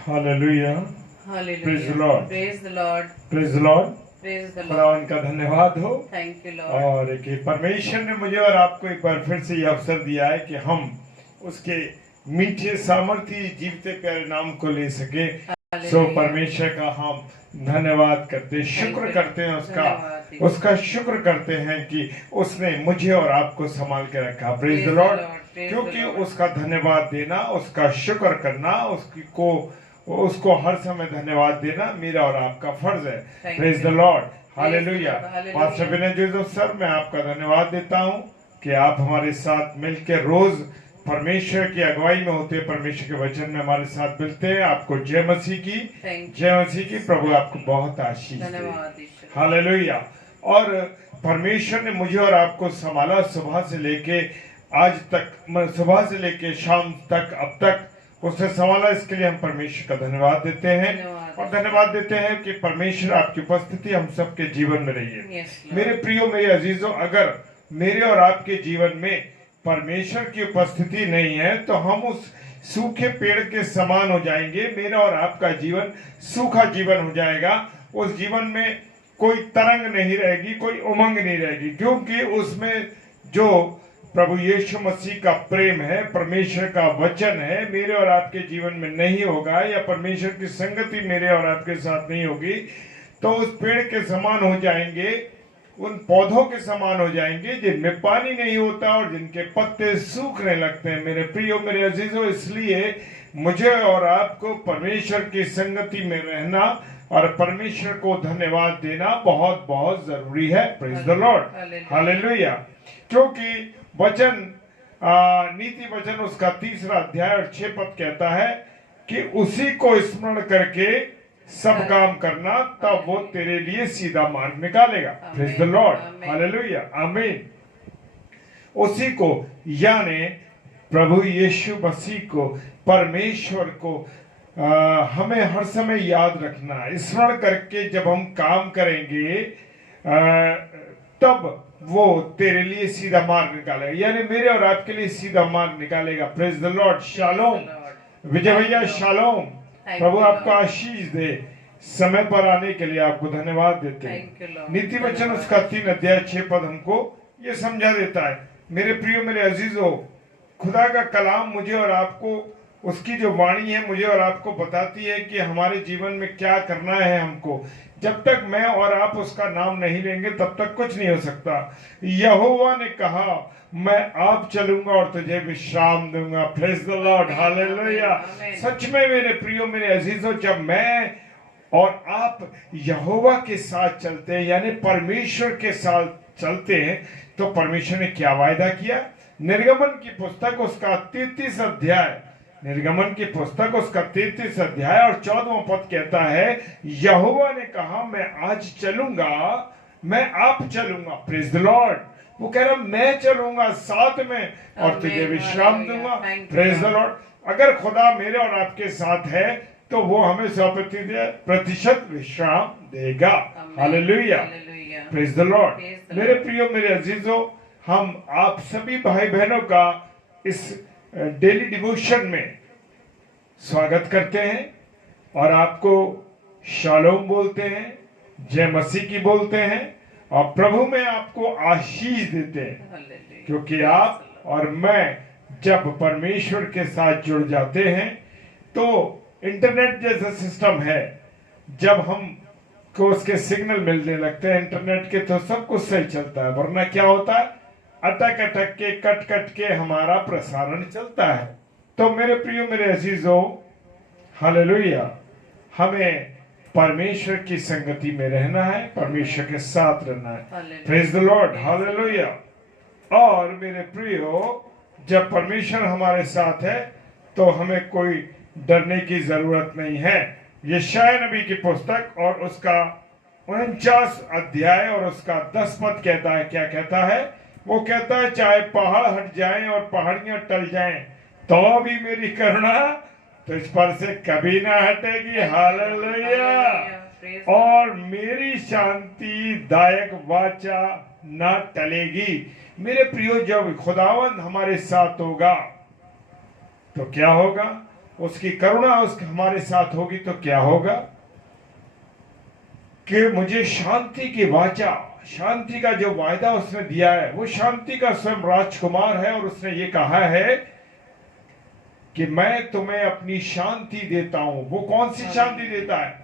Hallelujah. Hallelujah. Praise the Lord. Praise the Lord. Praise the Lord. Praise the खुदा Lord. उनका धन्यवाद हो। Thank you, Lord. और कि परमेश्वर ने मुझे और आपको एक बार फिर से ये अवसर दिया है कि हम उसके मीठे सामर्थी जीवते प्यारे नाम को ले सके। सो परमेश्वर का हम धन्यवाद करते, शुक्र करते हैं उसका शुक्र करते हैं कि उसने मुझे और आपको संभाल के रखा। Praise the Lord. क्योंकि उसका धन्यवाद देना, उसका शुक्र करना, उसको हर समय धन्यवाद देना मेरा और आपका फर्ज है। Praise the Lord. Hallelujah. Pastor Vinay Joseph sir, मैं आपका धन्यवाद देता हूं कि आप हमारे साथ मिलकर रोज परमेश्वर की अगुवाई में होते, परमेश्वर के वचन में हमारे साथ मिलते हैं। आपको जय मसीह की, जय मसीह की। प्रभु आपको बहुत आशीष दे। हालेलुया। और परमेश्वर ने मुझे और आपको संभाला सुबह से लेके आज तक, सुबह से लेके शाम तक, अब तक उसने संभाला। इसके लिए हम परमेश्वर का धन्यवाद देते हैं और धन्यवाद देते हैं कि परमेश्वर आपकी उपस्थिति हम सबके जीवन में रही है। मेरे प्रियो, मेरे अजीजों, अगर मेरे और आपके जीवन में परमेश्वर की उपस्थिति नहीं है तो हम उस सूखे पेड़ के समान हो जाएंगे। मेरा और आपका जीवन सूखा जीवन हो जाएगा। उस जीवन में कोई तरंग नहीं रहेगी, कोई उमंग नहीं रहेगी, क्योंकि उसमें जो प्रभु यीशु मसीह का प्रेम है, परमेश्वर का वचन है, मेरे और आपके जीवन में नहीं होगा, या परमेश्वर की संगति मेरे और आपके साथ नहीं होगी, तो उस पेड़ के समान हो जाएंगे, उन पौधों के समान हो जाएंगे जिनमें पानी नहीं होता और जिनके पत्ते सूखने लगते हैं। मेरे प्रियो, मेरे अजीजों, इसलिए मुझे और आपको परमेश्वर की संगति में रहना और परमेश्वर को धन्यवाद देना बहुत बहुत जरूरी है। Praise the Lord. हालेलुया। क्योंकि वचन, नीति वचन उसका 3 अध्याय और 6 पद कहता है कि उसी को स्मरण करके सब काम करना, तब वो तेरे लिए सीधा मार्ग निकालेगा। Praise the Lord. हालेलुया। आमीन। उसी को, यानी प्रभु यीशु मसीह को, परमेश्वर को हमें हर समय याद रखना, स्मरण करके जब हम काम करेंगे तब वो तेरे लिए सीधा मार्ग निकालेगा, यानी मेरे और आपके लिए सीधा मार्ग निकालेगा। Praise the Lord. शालोम विजय भैया, शालोम। प्रभु आपको आशीष दे। समय पर आने के लिए आपको धन्यवाद देते हैं। नीति वचन उसका 3 अध्याय 6 पद हमको ये समझा देता है। मेरे प्रियो, मेरे अजीजों, खुदा का कलाम मुझे और आपको, उसकी जो वाणी है मुझे और आपको बताती है कि हमारे जीवन में क्या करना है हमको। जब तक मैं और आप उसका नाम नहीं लेंगे तब तक कुछ नहीं हो सकता। यहोवा ने कहा, मैं आप चलूंगा और तुझे विश्राम दूंगा। Praise the Lord. हालेलुया। सच में मेरे प्रियो, मेरे अजीजों, जब मैं और आप यहोवा के साथ चलते हैं, यानी परमेश्वर के साथ चलते हैं, तो परमेश्वर ने क्या वायदा किया। निर्गमन की पुस्तक उसका 33 अध्याय, निर्गमन की पुस्तक उसका 33 अध्याय और 14वां पद कहता है, यहोवा ने कहा, मैं आज चलूंगा, मैं आप चलूंगा। Praise the Lord. वो कह रहा, मैं चलूंगा साथ में और तुझे विश्राम दूंगा। Praise the Lord. अगर खुदा मेरे और आपके साथ है तो वो हमें 100% विश्राम देगा। हालेलुया। Praise the Lord. मेरे प्रियो, मेरे अजीजों, हम आप सभी भाई बहनों का इस डेली डिवोशन में स्वागत करते हैं और आपको शालोम बोलते हैं, जय मसीह की बोलते हैं और प्रभु में आपको आशीष देते हैं। क्योंकि आप और मैं जब परमेश्वर के साथ जुड़ जाते हैं तो इंटरनेट जैसा सिस्टम है, जब हम को उसके सिग्नल मिलने लगते हैं इंटरनेट के, तो सब कुछ सही चलता है। वरना क्या होता है, अटक अटक के, कट कट के हमारा प्रसारण चलता है। तो मेरे प्रियो, मेरे अजीजों, हालेलुया, हमें परमेश्वर की संगति में रहना है, परमेश्वर के साथ रहना है। Praise the Lord. हालेलुया। और मेरे प्रियो, जब परमेश्वर हमारे साथ है तो हमें कोई डरने की जरूरत नहीं है। यशायाह नबी की पुस्तक और उसका 49 अध्याय और उसका 10 पद कहता है, क्या कहता है, वो कहता है, चाहे पहाड़ हट जाएं और पहाड़ियां टल जाएं तो भी मेरी करुणा तुझ पर से कभी ना हटेगी। हालेलुया। और मेरी शांति दायक वाचा ना टलेगी। मेरे प्रियो, जब खुदावंद हमारे साथ होगा तो क्या होगा, उसकी करुणा हमारे साथ होगी तो क्या होगा कि मुझे शांति की वाचा, शांति का जो वायदा उसने दिया है, वो शांति का स्वयं राजकुमार है। और उसने ये कहा है कि मैं तुम्हें अपनी शांति देता हूं। वो कौन सी शांति देता है?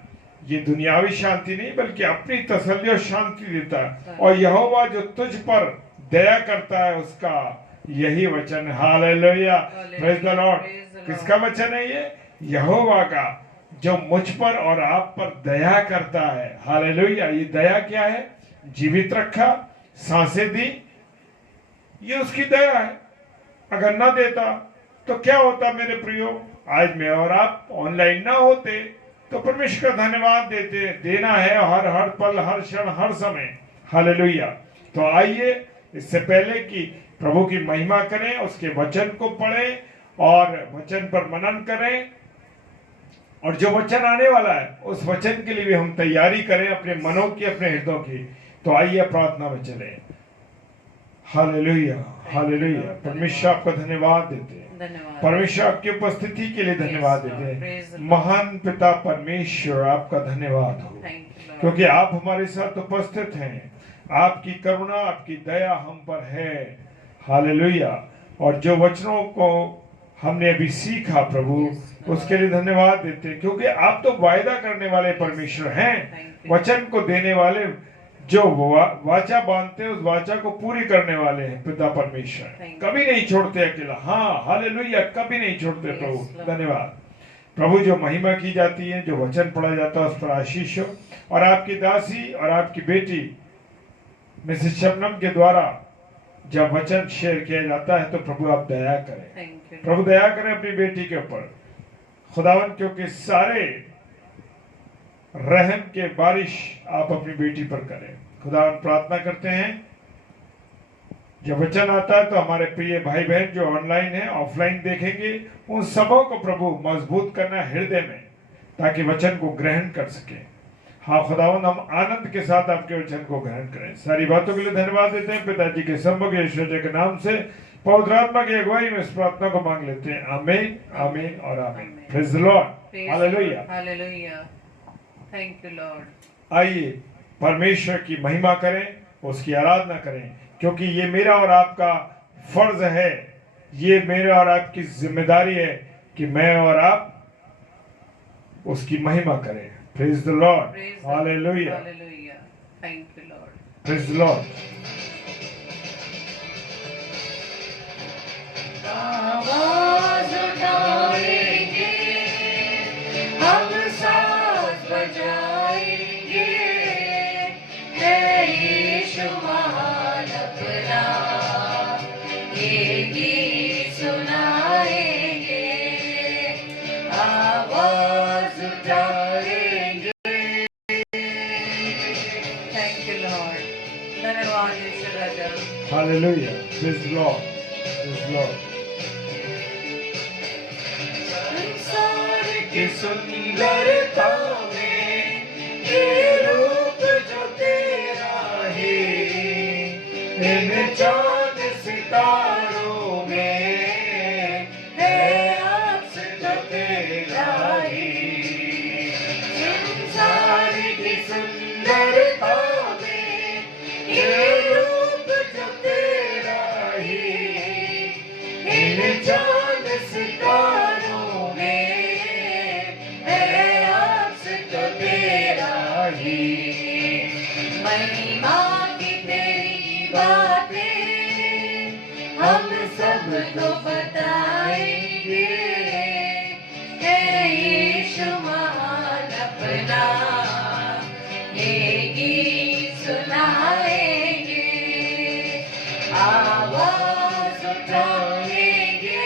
ये दुनियावी शांति नहीं, बल्कि अपनी तसल्ली और शांति देता है। और यहोवा जो तुझ पर दया करता है, उसका यही वचन। Hallelujah, praise the Lord. किसका वचन है ये? यहोवा का, जो मुझ पर और आप पर दया करता है। हालेलुया। ये दया क्या है? जीवित रखा, सांसें दी, ये उसकी दया है। अगर ना देता तो क्या होता मेरे प्रियो? आज मैं और आप ऑनलाइन ना होते तो परमेश्वर का धन्यवाद देते। देना है हर हर पल, हर क्षण, हर समय। हालेलुया। तो आइए, इससे पहले कि प्रभु की महिमा करें, उसके वचन को पढ़ें और वचन पर मनन करें, और जो वचन आने वाला है उस वचन के लिए भी हम तैयारी करें, अपने मनों की, अपने हृदयों की। तो आइए प्रार्थना में चले। Hallelujah, hallelujah. परमेश्वर आपका धन्यवाद देते हैं, परमेश्वर आपकी उपस्थिति के लिए धन्यवाद देते हैं। महान पिता परमेश्वर, आपका धन्यवाद हो, क्योंकि आप हमारे साथ उपस्थित हैं। आपकी करुणा, आपकी दया हम पर है। हालेलुया। और जो वचनों को हमने अभी सीखा प्रभु, उसके लिए धन्यवाद देते हैं, क्योंकि आप तो वायदा करने वाले परमेश्वर हैं, वचन को देने वाले, जो वाचा बांधते हैं उस वाचा को पूरी करने वाले हैं। पिता परमेश्वर कभी नहीं छोड़ते अकेला। हाँ, हालेलुया, कभी नहीं छोड़ते प्रभु। धन्यवाद प्रभु। जो महिमा की जाती है, जो वचन पढ़ा जाता है, उस पर आशीष हो। और आपकी दासी और आपकी बेटी मिसेस शबनम के द्वारा जब वचन शेयर किया जाता है तो प्रभु आप दया करें, प्रभु दया करें अपनी बेटी के ऊपर खुदावन, क्योंकि सारे रहम के बारिश आप अपनी बेटी पर करें। खुदावन प्रार्थना करते हैं, जब वचन आता है तो हमारे प्रिय भाई बहन जो ऑनलाइन है, ऑफलाइन देखेंगे, उन सबों को प्रभु मजबूत करना हृदय में, ताकि वचन को ग्रहण कर सके। हाँ खुदावन, हम आनंद के साथ आपके वचन को ग्रहण करें। सारी बातों के लिए धन्यवाद देते हैं। पिताजी के समग्र यीशु के नाम से पवित्र आत्मा की अगुवाई में इस प्रार्थना को मांग लेते हैं। आमीन, आमीन और आमीन। Praise the Lord. Hallelujah, hallelujah. Thank you Lord. आइए परमेश्वर की महिमा करें, उसकी आराधना करें, क्योंकि ये मेरा और आपका फर्ज है, ये मेरा और आपकी जिम्मेदारी है कि मैं और आप उसकी महिमा करें। Praise the Lord. Hallelujah, hallelujah. Thank you Lord. Praise the Lord. आवाज उठाएंगे, हम साथ बजाएंगे, है यीशु महान अपना, ये गीत सुनाएंगे। आवाज उठाएंगे। Thank you Lord. धन्यवाद यीशु राजा। Hallelujah, praise the Lord, praise the Lord. संसार की सुंदरता में ये रूप जो तेरा है, इन चांद सितारों में है अक्स जो तेरा है। संसार की सुंदरता में ये रूप जो तेरा है, इन चांद सितारों में है अक्स जो तेरा है। महिमा की तेरी बातें हम सबको बताएंगे, है यीशु महान अपना, ये गीत सुनाएंगे। आवाज उठाएंगे।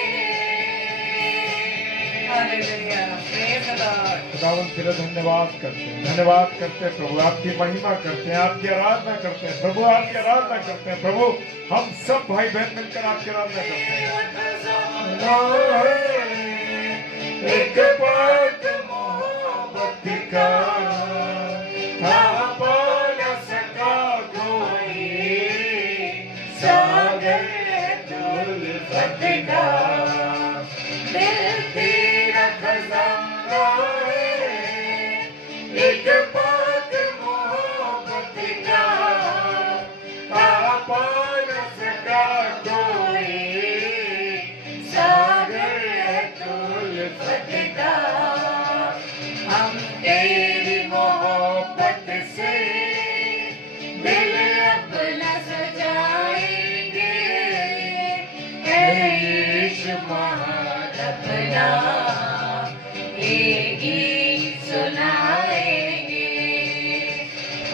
हालेलुया। Praise the Lord. खुदावन तेरा धन्यवाद करते हैं, धन्यवाद करते हैं प्रभु, आपकी महिमा करते हैं, आपकी आराधना करते हैं प्रभु, आपकी आराधना करते हैं प्रभु। हम सब भाई बहन मिलकर आपकी आराधना करते हैं। एक बात मोहब्बत का था पाना सका कोई, सागर तुल्फत का, दिल तेरा एक पाक मोहब्बत का पापा न सका कोई, सागर अतुल पद का हम तेरी मोहब्बत से दिल अपना सजाएंगे, ऐ यीशु महान अपना ये गीत सुनाएंगे,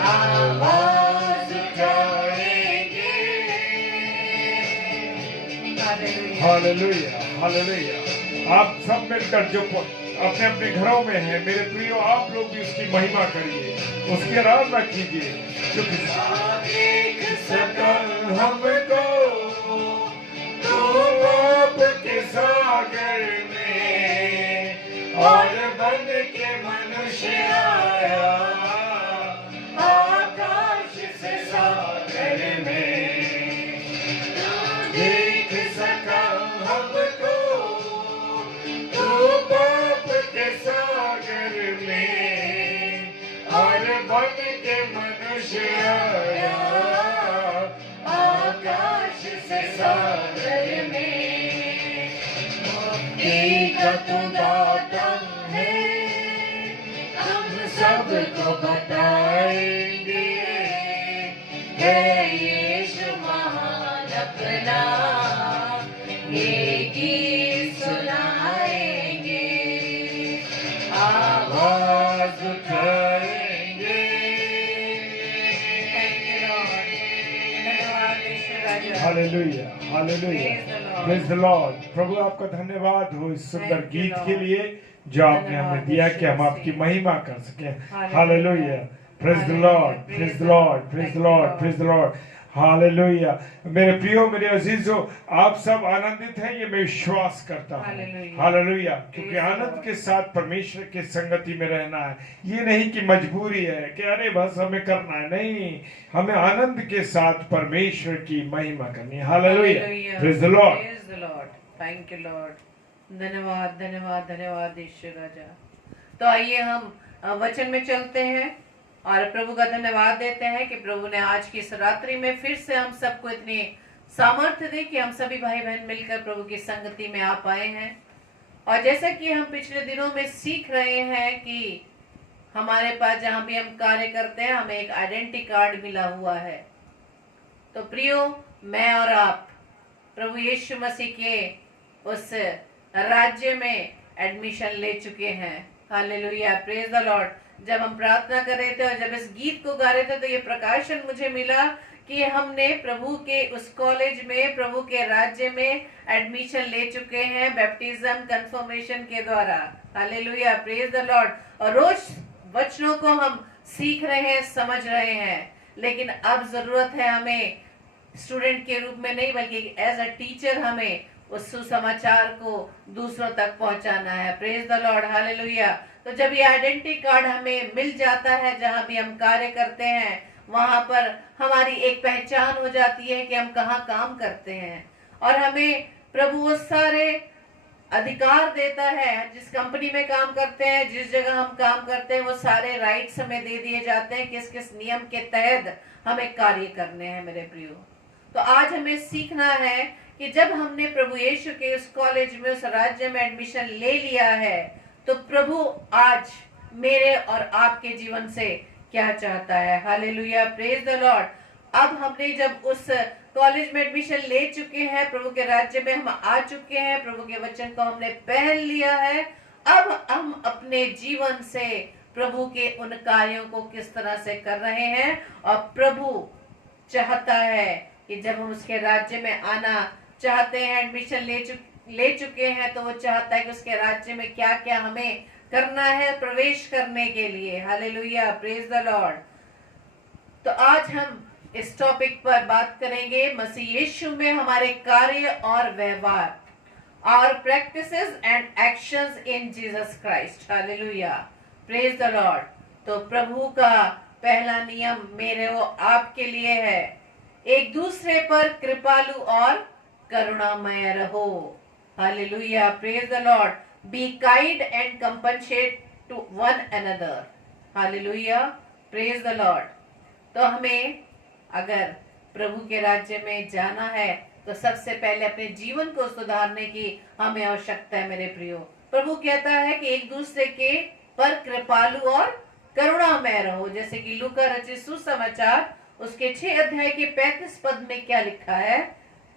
आवाज उठाएंगे। Hallelujah hallelujah. आप सब मिलकर जो अपने अपने घरों में हैं, मेरे प्रियो, आप लोग भी उसकी महिमा करिए, उसकी आराधना कीजिए, क्योंकि देख सका हमको तू पाप के सागर में, और बन के मनुष्य आया आकाश से सागर में। देख सका हमको तू पाप के सागर में, और बन के मनुष्य आया आकाश से सागर में। मुक्ति का तू दाता है, हम सबको बताएंगे, है यीशु महान अपना ये गीत सुनाएंगे, आवाज उठाएंगे। Thank you, Lord. धन्यवाद यीशु राजा। Hallelujah hallelujah, praise the Lord. प्रभु आपका धन्यवाद हो इस सुंदर Thank you, गीत Lord. के लिए जो आपने हमें धन्यवाद दिया कि हम यीशु आपकी मसीह। महिमा कर सकें। Hallelujah. Hallelujah, praise the Hallelujah. Lord, Praise praise the the Lord, Lord. Praise Thank the you, Lord, Lord. Praise the Lord. Hallelujah. मेरे प्रियो, मेरे अजीजों, आप सब आनंदित हैं, ये मैं विश्वास करता हूँ। Hallelujah. हालेलुया, क्योंकि Praise the आनंद Lord. के साथ परमेश्वर की संगति में रहना है। ये नहीं कि मजबूरी है कि अरे बस हमें करना है, नहीं, हमें आनंद के साथ परमेश्वर की महिमा करनी है। Hallelujah, Hallelujah. Praise the Lord. Praise the Lord. Thank you, Lord. धन्यवाद धन्यवाद धन्यवाद यीशु राजा। तो आइए हम वचन में चलते हैं और प्रभु का धन्यवाद देते हैं कि प्रभु ने आज की इस रात्रि में फिर से हम सबको इतनी सामर्थ्य दी कि हम सभी भाई बहन मिलकर प्रभु की संगति में आ पाए हैं। और जैसा कि हम पिछले दिनों में सीख रहे हैं कि हमारे पास जहाँ भी हम कार्य करते हैं हमें एक आइडेंटिटी कार्ड मिला हुआ है। तो प्रियो, मैं और आप प्रभु यीशु मसीह के उस राज्य में एडमिशन ले चुके हैं। Hallelujah, praise the Lord. जब हम प्रार्थना कर रहे थे और जब इस गीत को गा रहे थे तो ये प्रकाशन मुझे मिला कि हमने प्रभु के उस कॉलेज में, प्रभु के राज्य में एडमिशन ले चुके हैं बैप्टिज्म कन्फर्मेशन के द्वारा। Hallelujah, praise the Lord. और रोज वचनों को हम सीख रहे हैं, समझ रहे हैं, लेकिन अब जरूरत है हमें स्टूडेंट के रूप में नहीं बल्कि एज अ टीचर हमें उस सुसमाचार को दूसरों तक पहुंचाना है। Praise the Lord, hallelujah. तो जब ये आइडेंटिटी कार्ड हमें मिल जाता है, जहां भी हम कार्य करते हैं वहां पर हमारी एक पहचान हो जाती है कि हम कहाँ काम करते हैं, और हमें प्रभु वो सारे अधिकार देता है। जिस कंपनी में काम करते हैं, जिस जगह हम काम करते हैं, वो सारे राइट्स हमें दे दिए जाते हैं किस किस नियम के तहत हमें कार्य करने हैं। मेरे प्रियो, तो आज हमें सीखना है कि जब हमने प्रभु यीशु के उस कॉलेज में, उस राज्य में एडमिशन ले लिया है, तो प्रभु आज मेरे और आपके जीवन से क्या चाहता है। Hallelujah, praise the Lord. अब हमने जब उस कॉलेज में एडमिशन ले चुके हैं, प्रभु के राज्य में हम आ चुके हैं, प्रभु के वचन को हमने पहन लिया है, अब हम अपने जीवन से प्रभु के उन कार्यों को किस तरह से कर रहे हैं। और प्रभु चाहता है कि जब हम उसके राज्य में आना चाहते हैं, एडमिशन ले चुके हैं, तो वो चाहता है कि उसके राज्य में क्या क्या हमें करना है प्रवेश करने के लिए। Hallelujah, praise the Lord. तो आज हम इस टॉपिक पर बात करेंगे, मसीह यीशु में हमारे कार्य और व्यवहार, और practices and actions in Jesus Christ. Hallelujah, praise the Lord. तो प्रभु का पहला नियम मेरे और आपके लिए है, एक दूसरे पर कृपालु और करुणामय रहो। Hallelujah, praise the Lord. Be kind and compensate to one another. Hallelujah, praise the Lord. तो हमें अगर प्रभु के राज्य में जाना है तो सबसे पहले अपने जीवन को सुधारने की हमें आवश्यकता है मेरे प्रियो। प्रभु कहता है कि एक दूसरे के पर कृपालु और करुणामय रहो, जैसे कि लूका रचित सुसमाचार उसके 6 अध्याय के 35 पद में क्या लिखा है,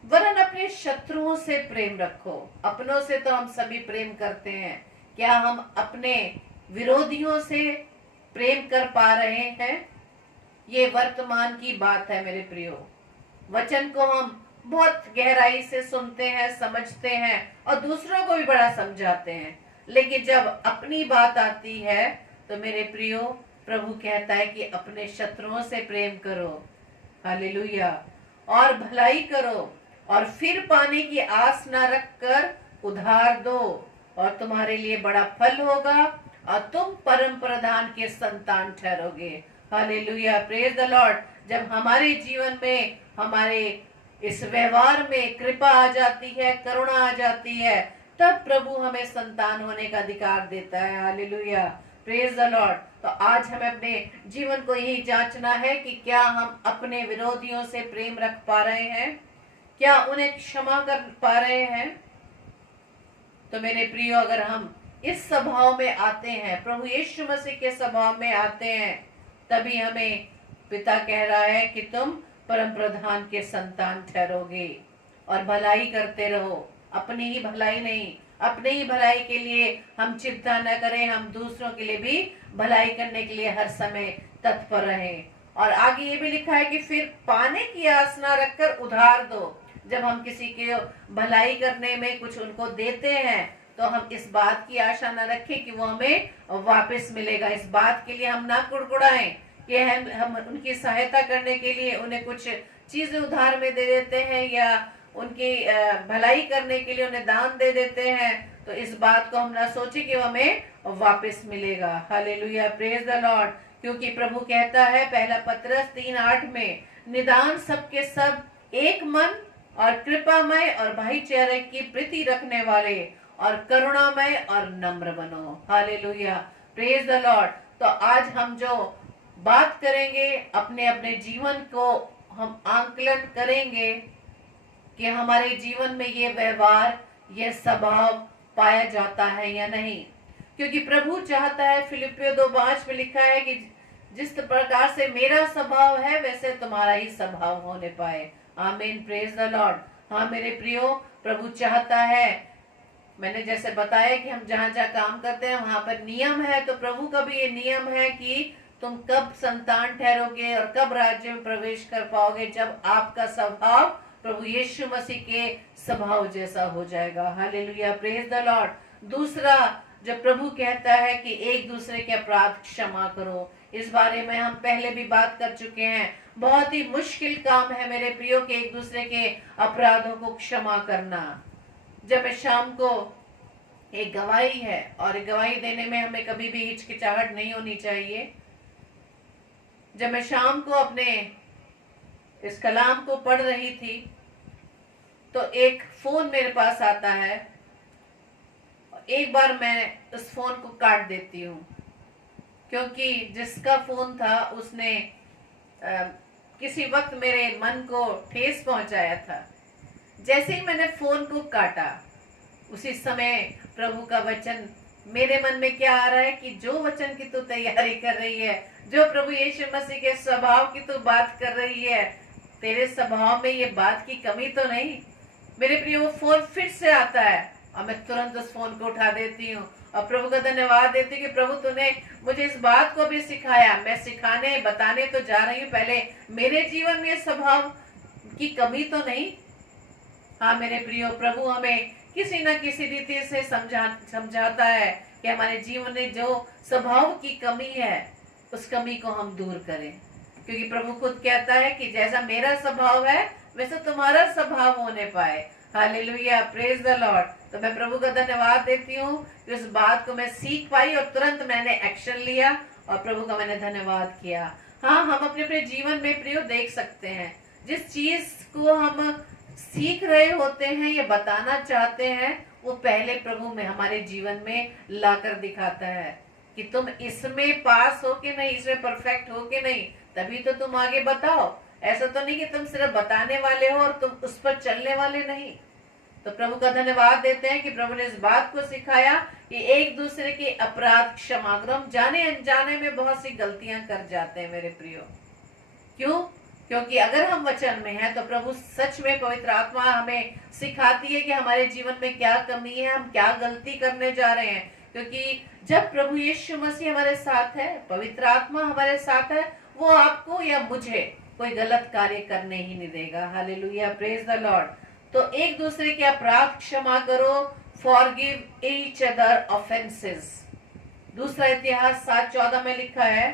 वरन अपने शत्रुओं से प्रेम रखो। अपनों से तो हम सभी प्रेम करते हैं, क्या हम अपने विरोधियों से प्रेम कर पा रहे हैं? ये वर्तमान की बात है मेरे प्रियो। वचन को हम बहुत गहराई से सुनते हैं, समझते हैं और दूसरों को भी बड़ा समझाते हैं, लेकिन जब अपनी बात आती है तो मेरे प्रियो प्रभु कहता है कि अपने शत्रुओं से प्रेम करो, हालेलुया, और भलाई करो और फिर पाने की आस न रखकर उधार दो और तुम्हारे लिए बड़ा फल होगा और तुम परम प्रधान के संतान ठहरोगे। Hallelujah, praise the Lord. जब हमारे जीवन में, हमारे इस व्यवहार में कृपा आ जाती है, करुणा आ जाती है, तब प्रभु हमें संतान होने का अधिकार देता है। Hallelujah, praise the Lord. तो आज हमें अपने जीवन को यही जांचना है कि क्या हम अपने विरोधियों से प्रेम रख पा रहे हैं, क्या उन्हें क्षमा कर पा रहे हैं। तो मेरे प्रियो, अगर हम इस स्वभाव में आते हैं, प्रभु यीशु मसीह के स्वभाव में आते हैं, तभी हमें पिता कह रहा है कि तुम परम प्रधान के संतान ठहरोगे और भलाई करते रहो, अपनी ही भलाई नहीं, अपने ही भलाई के लिए हम चिंता न करें, हम दूसरों के लिए भी भलाई करने के लिए हर समय तत्पर रहें। और आगे ये भी लिखा है कि फिर पाने की आस न रखकर उधार दो। जब हम किसी के भलाई करने में कुछ उनको देते हैं तो हम इस बात की आशा न रखें कि वो हमें वापस मिलेगा। इस बात के लिए हम ना कुड़कुड़ाएं कि हम उनकी सहायता करने के लिए उन्हें कुछ चीजें उधार में दे देते हैं या उनकी भलाई करने के लिए उन्हें दान दे देते हैं, तो इस बात को हम ना सोचे कि वो हमें वापस मिलेगा। Hallelujah, praise the Lord. क्योंकि प्रभु कहता है पहला पतरस 3:8 में, निदान सबके सब एक मन और कृपामय और भाईचारे की प्रीति रखने वाले और करुणामय और नम्र बनो। Hallelujah, praise the Lord. तो आज हम जो बात करेंगे, अपने अपने जीवन को हम आंकलन करेंगे कि हमारे जीवन में ये व्यवहार, ये स्वभाव पाया जाता है या नहीं। क्योंकि प्रभु चाहता है, फिलिपियो 2:5 में लिखा है कि जिस प्रकार से मेरा स्वभाव है वैसे तुम्हारा ही स्वभाव होने पाए। आमीन, प्रेज द लॉर्ड। हाँ मेरे प्रियो, प्रभु चाहता है, मैंने जैसे बताया कि हम जहाँ जहाँ काम करते हैं वहां पर नियम है, तो प्रभु का भी ये नियम है कि तुम कब संतान ठहरोगे और कब राज्य में प्रवेश कर पाओगे, जब आपका स्वभाव प्रभु यीशु मसीह के स्वभाव जैसा हो जाएगा। Hallelujah, praise the Lord. दूसरा, जब प्रभु कहता है कि एक दूसरे के अपराध क्षमा करो, इस बारे में हम पहले भी बात कर चुके हैं। बहुत ही मुश्किल काम है मेरे प्रियो के एक दूसरे के अपराधों को क्षमा करना। जब शाम को एक गवाही है और गवाही देने में हमें कभी भी हिचकिचाहट नहीं होनी चाहिए। जब मैं शाम को अपने इस कलाम को पढ़ रही थी तो एक फोन मेरे पास आता है। एक बार मैं उस फोन को काट देती हूँ, क्योंकि जिसका फोन था उसने किसी वक्त मेरे मन को ठेस पहुंचाया था। जैसे ही मैंने फोन को काटा, उसी समय प्रभु का वचन मेरे मन में क्या आ रहा है कि जो वचन की तू तैयारी कर रही है, जो प्रभु यीशु मसीह के स्वभाव की तू बात कर रही है, तेरे स्वभाव में ये बात की कमी तो नहीं। मेरे प्रिय, वो फोन फिर से आता है और मैं तुरंत उस फोन को उठा देती हूँ और प्रभु का धन्यवाद देती हूँ कि प्रभु तूने मुझे इस बात को भी सिखाया। मैं सिखाने बताने तो जा रही हूँ, पहले मेरे जीवन में स्वभाव की कमी तो नहीं। हाँ मेरे प्रियो, प्रभु हमें किसी न किसी रीति से समझाता है कि हमारे जीवन में जो स्वभाव की कमी है उस कमी को हम दूर करें। क्योंकि प्रभु खुद कहता है कि जैसा मेरा स्वभाव है वैसे तुम्हारा स्वभाव होने पाए। Hallelujah, praise the Lord. तो मैं प्रभु का धन्यवाद देती हूँ कि उस बात को मैं सीख पाई और तुरंत मैंने एक्शन लिया और प्रभु का मैंने धन्यवाद किया। हाँ, हम अपने अपने जीवन में प्रियो देख सकते हैं, जिस चीज को हम सीख रहे होते हैं या बताना चाहते हैं वो पहले प्रभु में हमारे जीवन में लाकर दिखाता है कि तुम इसमें पास हो कि नहीं, इसमें परफेक्ट हो कि नहीं, तभी तो तुम आगे बताओ। ऐसा तो नहीं कि तुम सिर्फ बताने वाले हो और तुम उस पर चलने वाले नहीं। तो प्रभु का धन्यवाद देते हैं कि प्रभु ने इस बात को सिखाया कि एक दूसरे के अपराध क्षमा करो। हम जाने अनजाने में बहुत सी गलतियां कर जाते हैं मेरे प्रियो। क्यों? क्योंकि अगर हम वचन में हैं तो प्रभु सच में, पवित्र आत्मा हमें सिखाती है कि हमारे जीवन में क्या कमी है, हम क्या गलती करने जा रहे हैं। क्योंकि जब प्रभु यीशु मसीह हमारे साथ है, पवित्र आत्मा हमारे साथ है, वो आपको या मुझे कोई गलत कार्य करने ही नहीं देगा। Hallelujah, praise the Lord. तो एक दूसरे के अपराध क्षमा करो, फॉरगिव ईच अदर ऑफेंसेस। दूसरा इतिहास 7:14 में लिखा है,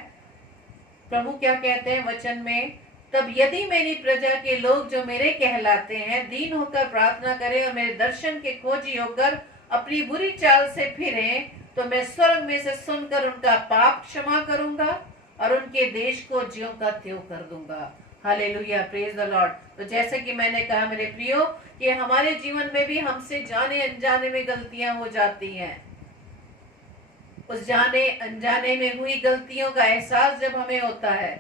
प्रभु क्या कहते हैं वचन में, तब यदि मेरी प्रजा के लोग जो मेरे कहलाते हैं दीन होकर प्रार्थना करें और मेरे दर्शन के खोजी होकर अपनी बुरी चाल से फिरें, तो मैं स्वर्ग में से सुनकर उनका पाप क्षमा करूंगा और उनके देश को ज्यों का त्यों कर दूंगा। Hallelujah, praise the Lord. तो जैसे कि मैंने कहा मेरे प्रियो कि हमारे जीवन में भी हमसे जाने अनजाने में गलतियां हो जाती हैं। उस जाने अनजाने में हुई गलतियों का एहसास जब हमें होता है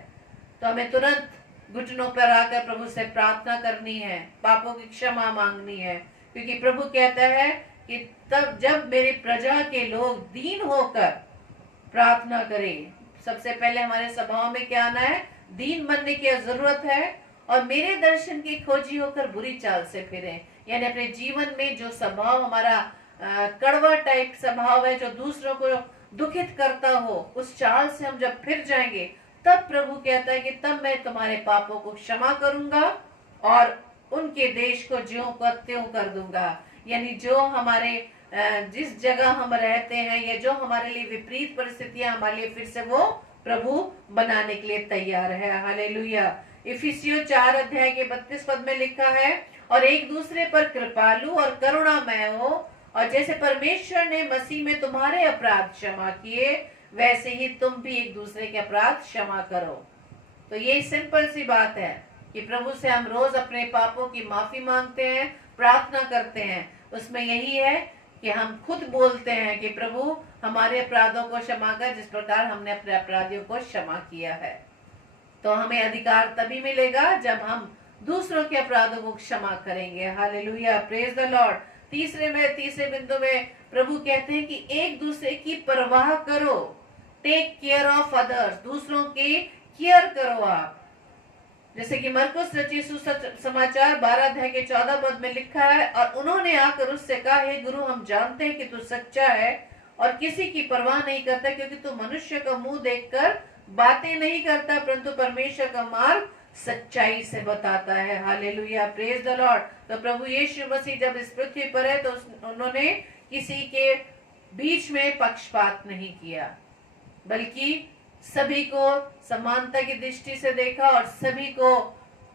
तो हमें तुरंत घुटनों पर आकर प्रभु से प्रार्थना करनी है, पापों की क्षमा मांगनी है। क्योंकि प्रभु कहता है कि तब जब मेरी प्रजा के लोग दीन होकर प्रार्थना करें, सबसे पहले हमारे स्वभाव में क्या आना है, दीन बनने की जरूरत है, और मेरे दर्शन की खोजी होकर बुरी चाल से फिरें। यानी अपने जीवन में जो स्वभाव हमारा कड़वा टाइप स्वभाव है, जो दूसरों को दुखित करता हो, उस चाल से हम जब फिर जाएंगे, तब प्रभु कहता है कि तब मैं तुम्हारे पापों को क्षमा करूंगा और उनके देश को ज्यों का त्यों कर दूंगा। यानी जो हमारे जिस जगह हम रहते हैं या जो हमारे लिए विपरीत परिस्थितियां हमारे लिए फिर से वो प्रभु बनाने के लिए तैयार है। हालेलुया। इफिसियों 4 के 32 पद में लिखा है, और एक दूसरे पर कृपालु और करुणामय हो, और जैसे परमेश्वर ने मसीह में तुम्हारे अपराध क्षमा किए, वैसे ही तुम भी एक दूसरे के अपराध क्षमा करो। तो ये सिंपल सी बात है कि प्रभु से हम रोज अपने पापों की माफी मांगते हैं, प्रार्थना करते हैं। उसमें यही है कि हम खुद बोलते हैं कि प्रभु हमारे अपराधों को क्षमा कर जिस प्रकार हमने अपने अपराधियों को क्षमा किया है। तो हमें अधिकार तभी मिलेगा जब हम दूसरों के अपराधों को क्षमा करेंगे। Hallelujah, praise the Lord. तीसरे बिंदु में प्रभु कहते हैं कि एक दूसरे की परवाह करो, टेक केयर ऑफ अदर्स, दूसरों की केयर करो आप। जैसे कि मरकुस रचित सुसमाचार 12 के 14 पद में लिखा है, और उन्होंने आकर उससे कहा, हे गुरु, हम जानते हैं कि तू सच्चा है और किसी की परवाह नहीं करता, क्योंकि तू मनुष्य का मुंह देखकर बातें नहीं करता, परंतु परमेश्वर का मार्ग सच्चाई से बताता है। Hallelujah, praise the Lord. तो प्रभु यीशु मसीह जब इस पृथ्वी पर है तो उन्होंने किसी के बीच में पक्षपात नहीं किया, बल्कि सभी को समानता की दृष्टि से देखा और सभी को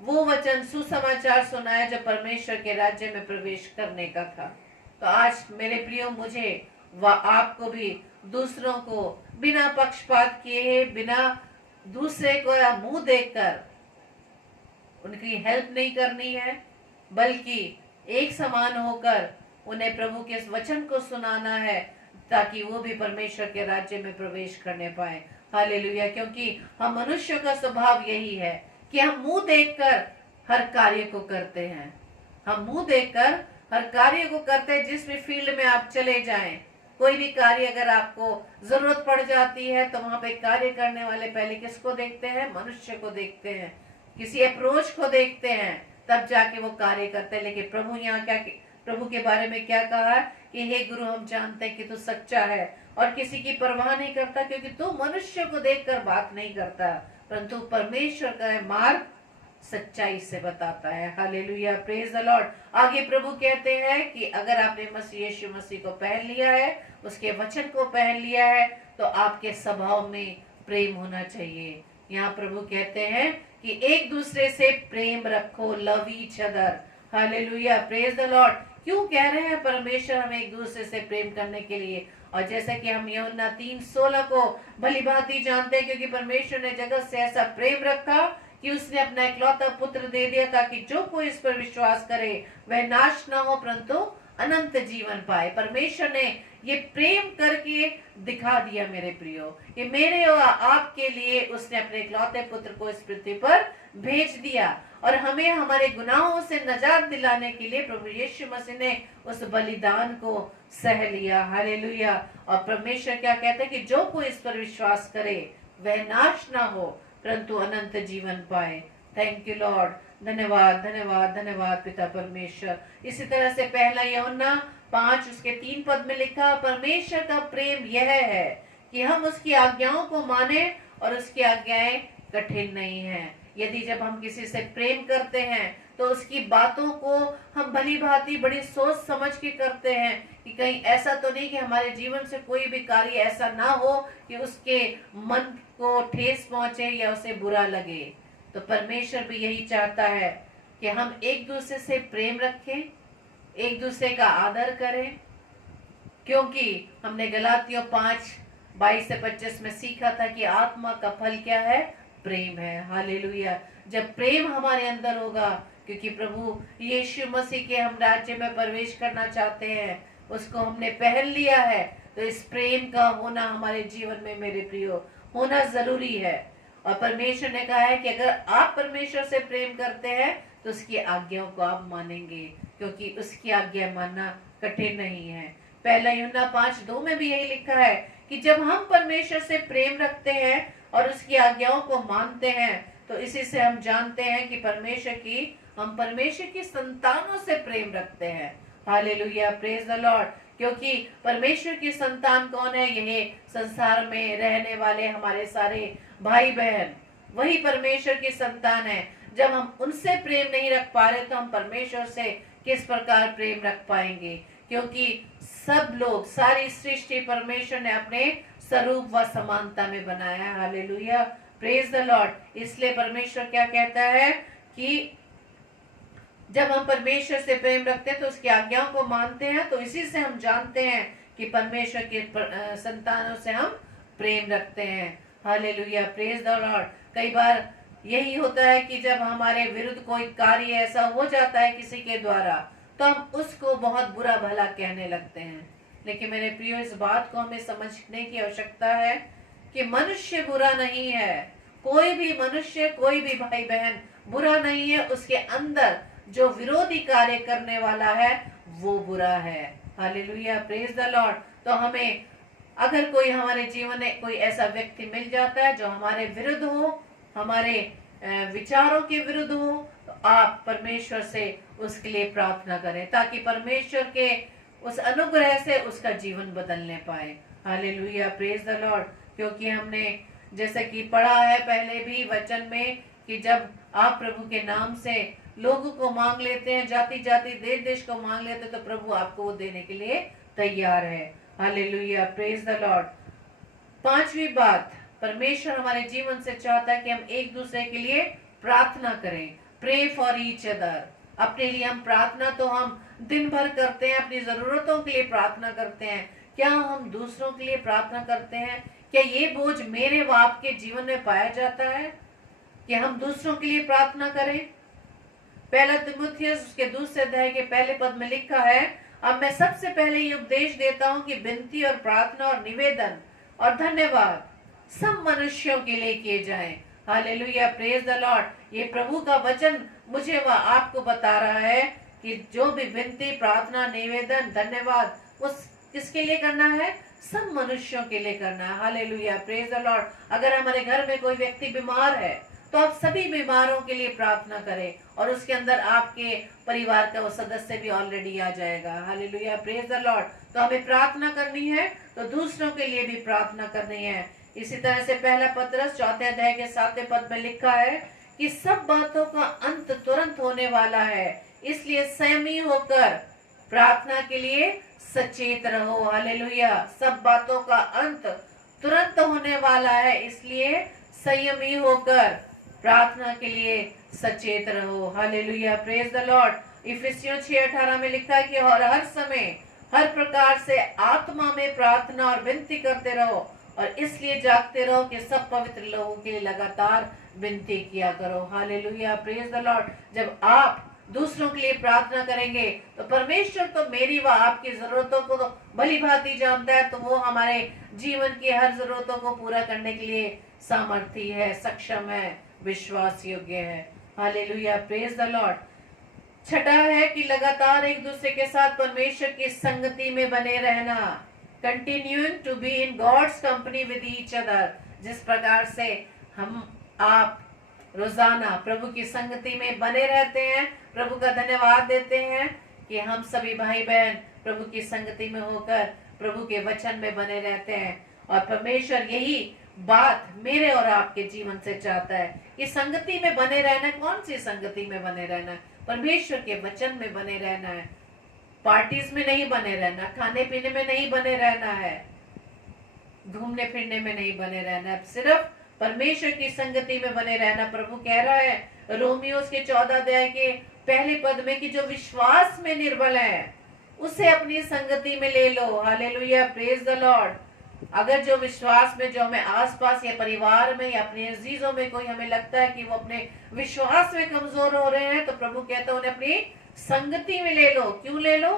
वो वचन सुसमाचार सुनाया जो परमेश्वर के राज्य में प्रवेश करने का था। तो आज मेरे प्रियो, मुझे व आपको भी दूसरों को बिना पक्षपात किए, बिना दूसरे को मुंह देखकर उनकी हेल्प नहीं करनी है, बल्कि एक समान होकर उन्हें प्रभु के वचन को सुनाना है, ताकि वो भी परमेश्वर के राज्य में प्रवेश करने पाए। हालेलुया। क्योंकि हम मनुष्य का स्वभाव यही है कि हम मुंह देखकर हर कार्य को करते हैं। हम मुंह देखकर हर कार्य को करते हैं। जिस भी फील्ड में आप चले जाएं, कोई भी कार्य अगर आपको जरूरत पड़ जाती है तो वहां पे कार्य करने वाले पहले किसको देखते हैं? मनुष्य को देखते हैं, किसी अप्रोच को देखते हैं, तब जाके वो कार्य करते हैं। लेकिन प्रभु यहाँ क्या, प्रभु के बारे में क्या कहा कि हे गुरु, हम जानते हैं कि तू सच्चा है और किसी की परवाह नहीं करता, क्योंकि तू मनुष्य को देखकर बात नहीं करता, परंतु परमेश्वर का मार्ग सच्चाई से बताता है। Hallelujah, praise the Lord. आगे प्रभु कहते हैं कि अगर आपने मसीह यीशु मसीह को पहन लिया है, उसके वचन को पहन लिया है, तो आपके स्वभाव में प्रेम होना चाहिए। यहाँ प्रभु कहते हैं कि एक दूसरे से प्रेम रखो, love each other. Hallelujah, praise the Lord. क्यों कह रहे हैं परमेश्वर हमें एक दूसरे से प्रेम करने के लिए? और जैसे कि हम यूहन्ना 3:16 को भली भांति जानते हैं, क्योंकि परमेश्वर ने जगत से ऐसा प्रेम रखा कि उसने अपना इकलौता पुत्र दे दिया, ताकि जो कोई इस पर विश्वास करे वह नाश ना हो परंतु अनंत जीवन पाए। परमेश्वर ने ये प्रेम करके दिखा दिया मेरे प्रियो। ये मेरे और आपके लिए उसने अपने इकलौते पुत्र को इस पृथ्वी पर भेज दिया और हमें हमारे गुनाहों से निजात दिलाने के लिए प्रभु यीशु मसीह ने उस बलिदान को सह लिया। हालेलुया। और परमेश्वर क्या कहते हैं कि जो कोई इस पर विश्वास करे वह नाश ना हो परंतु अनंत जीवन पाए। Thank you Lord. धन्यवाद धन्यवाद धन्यवाद पिता परमेश्वर। इसी तरह से पहला यूहन्ना 5 उसके 3 पद में लिखा, परमेश्वर का प्रेम यह है कि हम उसकी आज्ञाओं को माने और उसकी आज्ञाएं कठिन नहीं हैं। यदि जब हम किसी से प्रेम करते हैं तो उसकी बातों को हम भली भांति बड़ी सोच समझ के करते हैं कि कहीं ऐसा तो नहीं कि हमारे जीवन से कोई भी कार्य ऐसा ना हो कि उसके मन को ठेस पहुंचे या उसे बुरा लगे। तो परमेश्वर भी यही चाहता है कि हम एक दूसरे से प्रेम रखें, एक दूसरे का आदर करें, क्योंकि हमने गलातियों 5:22 से 25 में सीखा था कि आत्मा का फल क्या है? प्रेम है। हालेलुया। जब प्रेम हमारे अंदर होगा, क्योंकि प्रभु यीशु मसीह के हम राज्य में प्रवेश करना चाहते हैं, उसको हमने पहन लिया है, तो इस प्रेम का होना हमारे जीवन में मेरे प्रियो होना जरूरी है। और परमेश्वर ने कहा है कि अगर आप परमेश्वर से प्रेम करते हैं तो उसकी आज्ञाओं को आप मानेंगे, क्योंकि उसकी आज्ञा मानना कठिन नहीं है। पहला यूहन्ना 5:2 में भी यही लिखा है कि जब हम परमेश्वर से प्रेम रखते हैं और उसकी आज्ञाओं को मानते हैं तो इसी से हम जानते हैं कि हम परमेश्वर की संतानों से प्रेम रखते हैं। Hallelujah, praise the Lord. क्योंकि परमेश्वर की संतान कौन है? यह संसार में रहने वाले हमारे सारे भाई बहन वही परमेश्वर की संतान है। जब हम उनसे प्रेम नहीं रख पा रहे तो हम परमेश्वर से किस प्रकार प्रेम रख पाएंगे? क्योंकि सब लोग, सारी सृष्टि परमेश्वर ने अपने स्वरूप व समानता में बनाया है। Hallelujah, praise the Lord. इसलिए परमेश्वर क्या कहता है कि जब हम परमेश्वर से प्रेम रखते हैं तो उसकी आज्ञाओं को मानते हैं, तो इसी से हम जानते हैं कि परमेश्वर के संतानों से हम प्रेम रखते हैं। Hallelujah, praise the Lord. कई बार यही होता है कि जब हमारे विरुद्ध कोई कार्य ऐसा हो जाता है किसी के द्वारा तो हम उसको बहुत बुरा भला कहने लगते हैं। लेकिन मेरे प्रियो, इस बात को हमें समझने की आवश्यकता है कि मनुष्य बुरा नहीं है। कोई भी मनुष्य, कोई भी भाई बहन बुरा नहीं है। उसके अंदर जो विरोधी कार्य करने वाला है वो बुरा है। Hallelujah, praise the Lord. तो हमें अगर कोई हमारे जीवन में कोई ऐसा व्यक्ति मिल जाता है जो हमारे विरुद्ध हो, हमारे विचारों के विरुद्ध हो, तो आप परमेश्वर से उसके लिए प्रार्थना करें ताकि परमेश्वर के उस अनुग्रह से उसका जीवन बदलने पाए। Hallelujah, praise the Lord. क्योंकि हमने जैसे कि पढ़ा है पहले भी वचन में कि जब आप प्रभु के नाम से लोगों को मांग लेते हैं, जाति जाति देश देश को मांग लेते हैं, तो प्रभु आपको वो देने के लिए तैयार है। Hallelujah, praise the Lord. 5वीं बात, परमेश्वर हमारे जीवन से चाहता है कि हम एक दूसरे के लिए प्रार्थना करें। Pray for each other. अपने लिए हम प्रार्थना तो हम दिन भर करते हैं, अपनी जरूरतों के लिए प्रार्थना करते हैं। क्या हम दूसरों के लिए प्रार्थना करते हैं? क्या ये बोझ मेरे व आपके जीवन में पाया जाता है कि हम दूसरों के लिए प्रार्थना करें? पहला तीमुथियुस उसके 2 अध्याय के पहले पद में लिखा है, अब मैं सबसे पहले ये उपदेश देता हूँ कि विनती और प्रार्थना और निवेदन और धन्यवाद सब मनुष्यों के लिए किए जाएं। Hallelujah, praise the Lord. ये प्रभु का वचन मुझे व आपको बता रहा है कि जो भी विनती, प्रार्थना, निवेदन, धन्यवाद उस किसके लिए करना है? सब मनुष्यों के लिए करना है। Hallelujah, praise the Lord. अगर हमारे घर में कोई व्यक्ति बीमार है तो आप सभी बीमारों के लिए प्रार्थना करें और उसके अंदर आपके परिवार का वो सदस्य भी ऑलरेडी आ जाएगा। Hallelujah, praise the Lord. तो हमें प्रार्थना करनी है तो दूसरों के लिए भी प्रार्थना करनी है। इसी तरह से पहला पतरस 4 अध्याय के 7वें पद में लिखा है कि सब बातों का अंत तुरंत होने वाला है, इसलिए संयमी होकर प्रार्थना के लिए सचेत रहो। हालेलुया, सब बातों का अंत तुरंत होने वाला है, इसलिए संयमी होकर प्रार्थना के लिए सचेत रहो। Hallelujah, praise the Lord. इफिसियों 6:18 में लिखा है कि और हर समय हर प्रकार से आत्मा में प्रार्थना और विनती करते रहो और इसलिए जागते रहो कि सब पवित्र लोगों के लिए लगातार विनती किया करो। Hallelujah, praise the Lord. जब आप दूसरों के लिए प्रार्थना करेंगे तो परमेश्वर तो मेरी व आपकी जरूरतों को तो भली भांति जानता है, तो वो हमारे जीवन की हर जरूरतों को पूरा करने के लिए सामर्थी है, सक्षम है, विश्वास योग्य है। Hallelujah, praise the Lord. छठा है कि लगातार एक दूसरे के साथ परमेश्वर की संगति में बने रहना, continuing to be in God's company with each other. जिस प्रकार से हम आप रोजाना प्रभु की संगति में बने रहते हैं, प्रभु का धन्यवाद देते हैं कि हम सभी भाई बहन प्रभु की संगति में होकर प्रभु के वचन में बने रहते हैं। और परमेश्वर यही बात मेरे और आपके जीवन से चाहता है कि संगति में बने रहना। कौन सी संगति में बने रहना? परमेश्वर के वचन में बने रहना है। पार्टीज में नहीं बने रहना, खाने पीने में नहीं बने रहना है, घूमने फिरने में नहीं बने रहना, सिर्फ परमेश्वर की संगति में बने रहना। प्रभु कह रहा है रोमियोस के 14 अध्याय के पहले पद में कि जो विश्वास में निर्बल है उसे अपनी संगति में ले लो। Hallelujah, praise the Lord. अगर जो विश्वास में, जो हमें आसपास या परिवार में या अपने अजीजों में कोई हमें लगता है कि वो अपने विश्वास में कमजोर हो रहे हैं, तो प्रभु कहता है उन्हें अपनी संगति में ले लो। क्यों ले लो?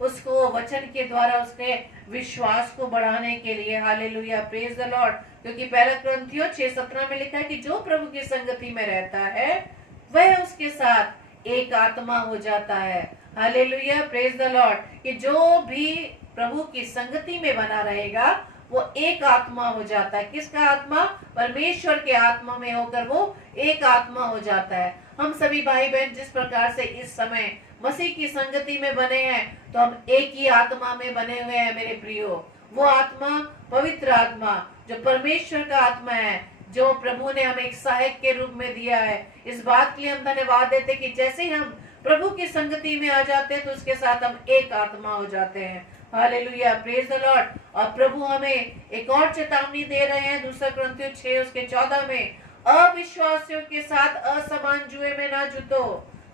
उसको वचन के द्वारा उसके विश्वास को बढ़ाने के लिए। Hallelujah, praise the Lord. क्योंकि पहला कुरिन्थियों 6:17 में लिखा है कि जो प्रभु की संगति में रहता है वह उसके साथ एक आत्मा हो जाता है। Hallelujah, praise the Lord. कि जो भी प्रभु की संगति में बना रहेगा वो एक आत्मा हो जाता है। किसका आत्मा? परमेश्वर के आत्मा में होकर वो एक आत्मा हो जाता है। हम सभी भाई बहन जिस प्रकार से इस समय मसीह की संगति में बने हैं, तो हम एक ही आत्मा में बने हुए हैं मेरे प्रियो। वो आत्मा पवित्र आत्मा जो परमेश्वर का आत्मा है, जो प्रभु ने हमें एक सहायक के रूप में दिया है। इस बात के लिए हम धन्यवाद देते कि जैसे ही हम प्रभु की संगति में आ जाते हैं तो उसके साथ हम एक आत्मा हो जाते हैं। Hallelujah, praise the Lord. और प्रभु हमें एक और चेतावनी दे रहे हैं, दूसरा कुरिन्थियों 6:14 में, अविश्वासियों के साथ असमान जुए में ना जुटो,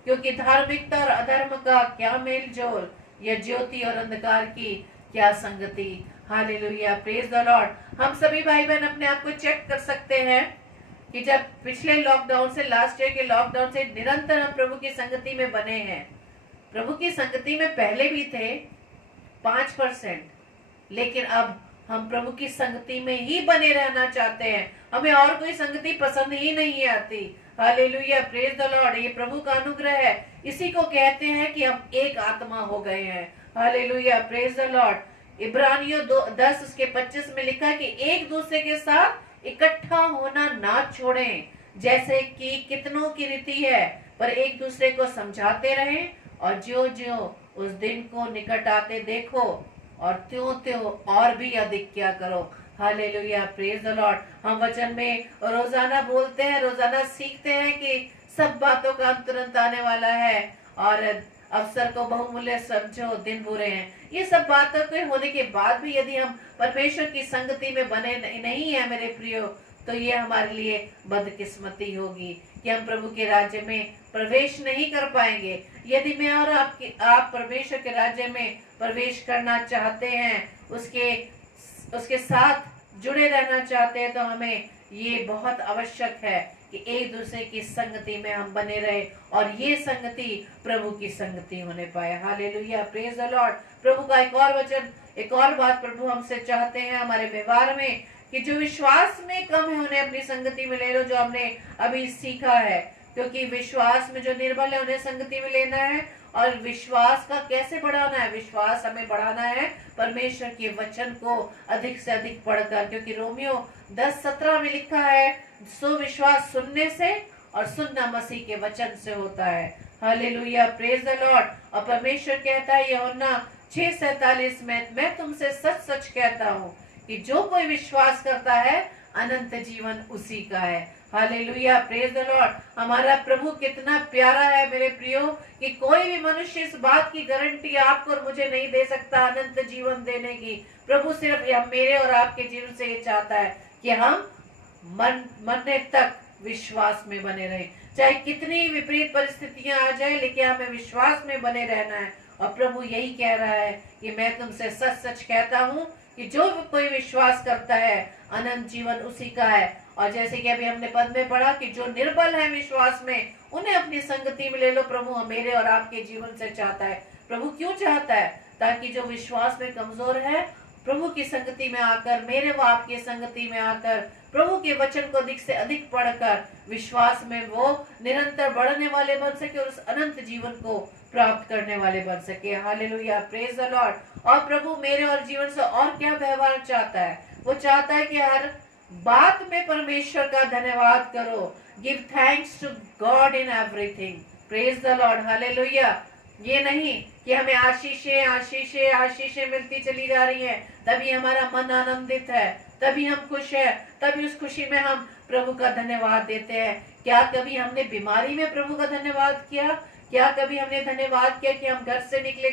क्योंकि धार्मिकता और अधर्म का क्या मेल जोल, या ज्योति और अंधकार की क्या संगति। Hallelujah, praise the Lord. हम सभी भाई बहन अपने आप को चेक कर सकते हैं कि जब पिछले लॉकडाउन से, लास्ट ईयर के लॉकडाउन से निरंतर हम प्रभु की संगति में बने हैं। प्रभु की संगति में पहले भी थे 5%, लेकिन अब हम प्रभु की संगति में ही बने रहना चाहते हैं। हमें और कोई संगति पसंद ही नहीं आती। Hallelujah, praise the Lord. ये प्रभु का अनुग्रह है। इसी को कहते हैं कि हम एक आत्मा हो गए हैं। Hallelujah, praise the Lord. इब्रानियों 10:25 में लिखा है कि एक दूसरे के साथ इकट्ठा होना ना छोड़ें, जैसे कि कितनों की रीति है, पर एक दूसरे को समझाते रहें, और ज्यों ज्यों उस दिन को निकट आते देखो, और त्यों त्यों और भी अधिक क्या करो। Hallelujah, praise the Lord. हम वचन में रोजाना बोलते हैं, रोजाना सीखते हैं कि सब बातों का अंत तुरंत आने वाला है, और अवसर को बहुमूल्य समझो, दिन बुरे हैं। ये सब बातों के होने के बाद भी यदि हम परमेश्वर की संगति में बने नहीं है मेरे प्रियो, तो ये हमारे लिए बदकिस्मती होगी कि हम प्रभु के राज्य में प्रवेश नहीं कर पाएंगे। यदि मैं और आप परमेश्वर के राज्य में प्रवेश करना चाहते हैं, उसके साथ जुड़े रहना चाहते हैं, तो हमें ये बहुत आवश्यक है कि एक दूसरे की संगति में हम बने रहे, और ये संगति प्रभु की संगति होने पाए। Hallelujah, praise the Lord. प्रभु का एक और वचन, एक और बात प्रभु हमसे चाहते हैं हमारे व्यवहार में, कि जो विश्वास में कम है उन्हें अपनी संगति में ले लो, जो हमने अभी सीखा है। क्योंकि विश्वास में जो निर्बल है उन्हें संगति में लेना है। और विश्वास का कैसे बढ़ाना है? विश्वास हमें बढ़ाना है परमेश्वर के वचन को अधिक से अधिक पढ़कर, क्योंकि रोमियो 10:17 में लिखा है, सो विश्वास सुनने से, और सुनना मसीह के वचन से होता है। Hallelujah, praise the Lord. और परमेश्वर कहता है यूहन्ना 6:47 में, मैं तुमसे सच सच कहता हूँ कि जो कोई विश्वास करता है अनंत जीवन उसी का है। Hallelujah, praise the Lord. हमारा प्रभु कितना प्यारा है मेरे प्रियो, कि कोई भी मनुष्य इस बात की गारंटी आपको और मुझे नहीं दे सकता अनंत जीवन देने की। प्रभु सिर्फ मेरे और आपके जीवन से ये चाहता है कि हम मरने तक विश्वास में बने रहें, चाहे कितनी विपरीत परिस्थितियां आ जाए, लेकिन हमें विश्वास में बने रहना है। और प्रभु यही कह रहा है कि मैं तुमसे सच सच कहता हूँ कि जो कोई विश्वास करता है अनंत जीवन उसी का है। और जैसे कि अभी हमने पद में पढ़ा कि जो निर्बल है विश्वास में उन्हें अपनी संगति में ले लो। प्रभु मेरे और आपके जीवन से चाहता है। प्रभु क्यों चाहता है? ताकि जो विश्वास में कमजोर है प्रभु की संगति में आकर, मेरे व आपकी संगति में आकर, प्रभु के वचन को अधिक से अधिक पढ़कर विश्वास में वो निरंतर बढ़ने वाले बन सके और उस अनंत जीवन को प्राप्त करने वाले बन सके। Hallelujah, praise the Lord. और प्रभु मेरे और जीवन से और क्या व्यवहार चाहता है? वो चाहता है कि हर बात में परमेश्वर का धन्यवाद करो। Give thanks to God in everything. Praise the Lord, hallelujah. ये नहीं कि हमें आशीषें आशीषें आशीषें मिलती चली जा रही है तभी हमारा मन आनंदित है, तभी हम खुश है, तभी उस खुशी में हम प्रभु का धन्यवाद देते हैं। क्या कभी हमने बीमारी में प्रभु का धन्यवाद किया? क्या कभी हमने धन्यवाद किया कि हम घर से निकले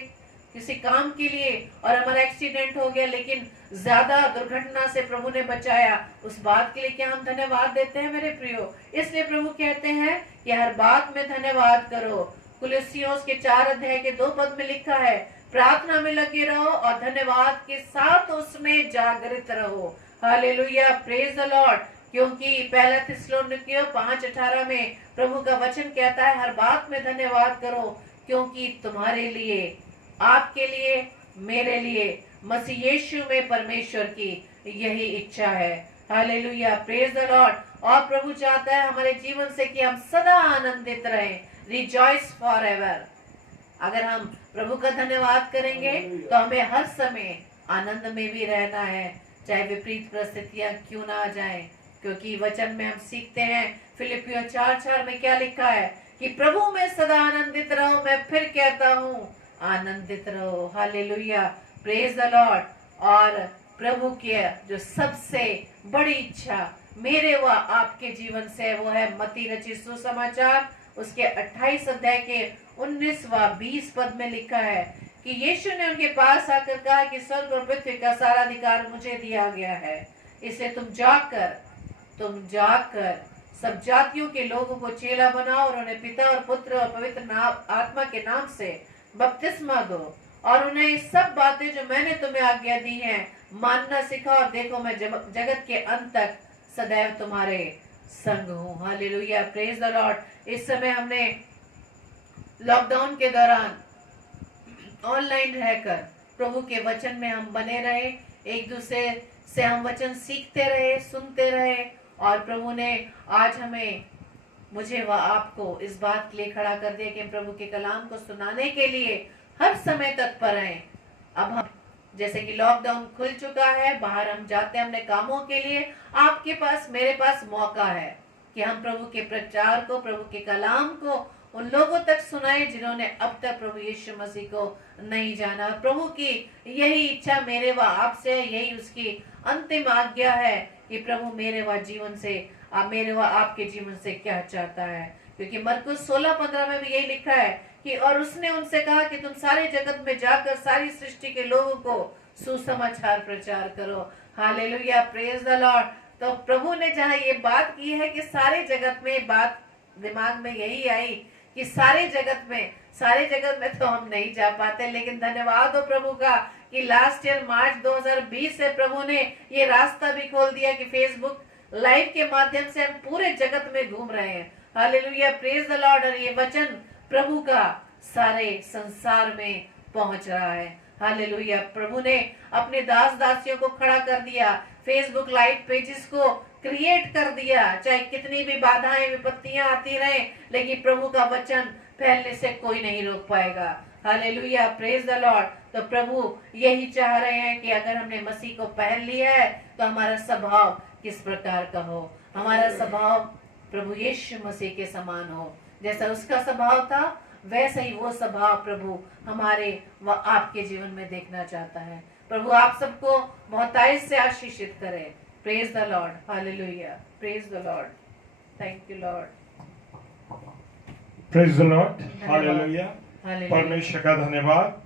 किसी काम के लिए और हमारा एक्सीडेंट हो गया लेकिन ज्यादा दुर्घटना से प्रभु ने बचाया? उस बात के लिए क्या हम धन्यवाद देते हैं मेरे प्रियो? इसलिए प्रभु कहते हैं कि हर बात में धन्यवाद करो। कुलुस्सियों के 4 अध्याय के 2 पद में लिखा है, प्रार्थना में लगे रहो और धन्यवाद के साथ उसमें जागृत रहो। Hallelujah, praise the Lord. क्योंकि पहला थिस्सलुनीकियों 5:18 में प्रभु का वचन कहता है हर बात में धन्यवाद करो क्योंकि तुम्हारे लिए, आपके लिए, मेरे लिए मसीह यीशु में परमेश्वर की यही इच्छा है। Hallelujah, praise the Lord. और प्रभु चाहता है हमारे जीवन से कि हम सदा आनंदित रहें। Rejoice for ever. अगर हम प्रभु का धन्यवाद करेंगे तो हमें हर समय आनंद में भी रहना है, चाहे विपरीत परिस्थितियां क्यों ना आ जाएं। क्योंकि वचन में हम सीखते हैं फिलिपियों 4:4 में क्या लिखा है कि प्रभु में सदा आनंदित रहो। मैं फिर कहता हूँ आनंदित रहो। Hallelujah, praise the Lord. और प्रभु की जो सबसे बड़ी इच्छा मेरे व आपके जीवन से वो है मत्ती रचित सुसमाचार उसके 28 अध्याय के 19 व 20 पद में लिखा है कि यीशु ने उनके पास आकर कहा कि स्वर्ग और पृथ्वी का सारा अधिकार मुझे दिया गया है। इसलिए तुम जाकर सब जातियों के लोगों को चेला बनाओ और उन्हें पिता और पुत्र और पवित्र आत्मा के नाम से बपतिस्मा दो और उन्हें सब बातें जो मैंने तुम्हें आज्ञा दी हैं मानना सिखाओ। और देखो मैं जगत के अंत तक सदैव तुम्हारे संग हूँ। Hallelujah, praise the Lord. इस समय हमने लॉकडाउन के दौरान ऑनलाइन रहकर प्रभु के वचन में हम बने रहे, एक दूसरे से हम वचन सीखते रहे, सुनते रहे। और प्रभु ने आज मुझे व आपको इस बात के लिए खड़ा कर दिया कि हम प्रभु के कलाम को सुनाने के लिए हर समय तत्पर हैं। अब हम जैसे कि लॉकडाउन खुल चुका है, बाहर हम जाते हैं अपने कामों के लिए, आपके पास मेरे पास मौका है कि हम प्रभु के प्रचार को, प्रभु के कलाम को उन लोगों तक सुनाए जिन्होंने अब तक प्रभु यीशु मसीह को नहीं जाना। प्रभु की यही इच्छा मेरे व आपसे है, यही उसकी अंतिम आज्ञा है कि प्रभु मेरे व जीवन से, मेरे व आपके जीवन से क्या चाहता है। क्योंकि मरकुस 16:15 में भी यही लिखा है कि और उसने उनसे कहा कि तुम सारे जगत में जाकर सारी सृष्टि के लोगों को सुसमाचार प्रचार करो। Hallelujah, praise the Lord. तो प्रभु ने जहाँ ये बात की है कि सारे जगत में, बात दिमाग में यही आई कि सारे जगत में तो हम नहीं जा पाते, लेकिन धन्यवाद हो प्रभु का कि लास्ट ईयर मार्च 2020 से प्रभु ने ये रास्ता भी खोल दिया कि फेसबुक लाइव के माध्यम से हम पूरे जगत में घूम रहे हैं। Hallelujah, praise the Lord. और ये वचन प्रभु का सारे संसार में पहुंच रहा है। हालेलुया, प्रभु ने अपने दास दासियों को खड़ा कर दिया, फेसबुक लाइव पेजेस को क्रिएट कर दिया। चाहे कितनी भी बाधाएं विपत्तियां आती रहे, लेकिन प्रभु का वचन फैलने से कोई नहीं रोक पाएगा। Hallelujah, praise the Lord. तो प्रभु यही चाह रहे हैं कि अगर हमने मसीह को पहन लिया है तो हमारा स्वभाव किस प्रकार का हो। हमारा स्वभाव प्रभु यीशु मसीह के समान हो। जैसा उसका स्वभाव था वैसा ही वो स्वभाव प्रभु हमारे व आपके जीवन में देखना चाहता है। प्रभु आप सबको बहुतायत से आशीषित करे। Praise the Lord, hallelujah, praise the Lord, thank you Lord, praise the Lord, hallelujah. परमेश्वर का धन्यवाद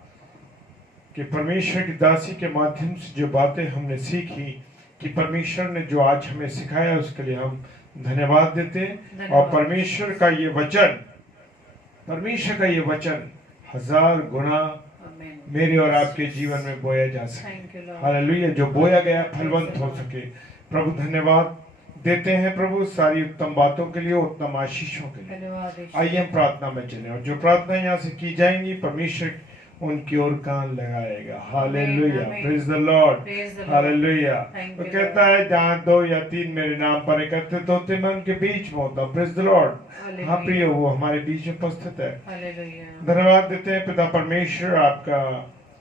कि परमेश्वर की दासी के माध्यम से जो बातें हमने सीखी, कि परमेश्वर ने जो आज हमें सिखाया उसके लिए हम धन्यवाद देते हैं। और परमेश्वर का ये वचन 1000 गुना आमीन। मेरे और आपके जीवन में बोया जा सके। Thank you Lord. हालेलुया, जो बोया गया फलवंत हो सके। प्रभु धन्यवाद देते हैं प्रभु सारी उत्तम बातों के लिए, उत्तम आशीषों के लिए। धन्यवाद यीशु। आइए हम प्रार्थना में चलें, और जो प्रार्थना यहाँ से की जाएंगी परमेश्वर उनकी ओर कान लगाएगा। हालेलुया, आमीन। Praise the Lord, Praise the Lord. Hallelujah. Thank वो you, कहता है जहाँ 2 या 3 मेरे नाम पर एकत्रित होते मैं उनके बीच में होता हूँ। Praise the Lord. Hallelujah. हाँ प्रिय, वो हमारे बीच में उपस्थित है। हालेलुया। धन्यवाद देते हैं पिता परमेश्वर आपका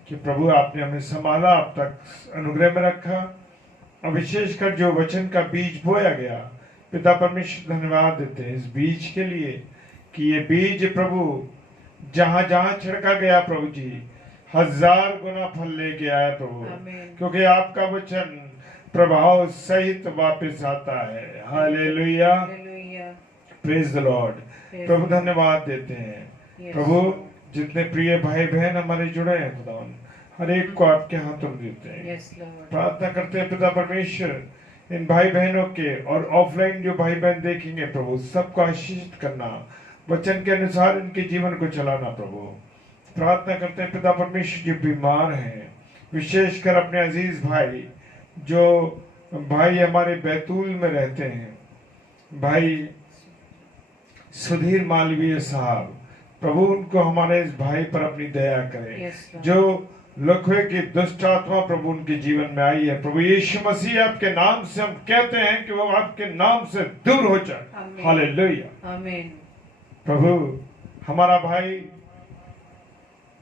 कि प्रभु आपने हमें संभाला, आप तक अनुग्रह में रखा, और विशेषकर जो वचन का बीज बोया गया पिता परमेश्वर धन्यवाद देते हैं इस बीज के लिए कि ये बीज प्रभु जहां जहां छिड़का गया प्रभु जी 1000 गुना फल लेके आया प्रभु, आमीन। क्योंकि आपका वचन प्रभाव सहित वापस आता है। Hallelujah, hallelujah. Praise the Lord. Praise Prabhu the Lord. धन्यवाद देते हैं Yes. प्रभु, जितने प्रिय भाई बहन हमारे जुड़े हैं खुदावन हर एक को आपके हाथों में देते हैं। Yes, Lord. प्रार्थना करते हैं पिता परमेश्वर इन भाई बहनों के और ऑफलाइन जो भाई बहन देखेंगे प्रभु सबको आशीषित करना, वचन के अनुसार इनके जीवन को चलाना प्रभु। प्रार्थना करते हैं पिता परमेश्वर जो बीमार हैं, विशेषकर अपने अजीज भाई जो भाई हमारे बैतूल में रहते हैं, भाई सुधीर मालवीय साहब, प्रभु उनको हमारे इस भाई पर अपनी दया करें। Yes, Lord. जो लखवे की दुष्ट आत्मा प्रभु उनके जीवन में आई है प्रभु यीशु मसीह आपके नाम से हम कहते हैं कि वो आपके नाम से दूर हो जाए। आमीन। हालेलुया। आमीन। प्रभु हमारा भाई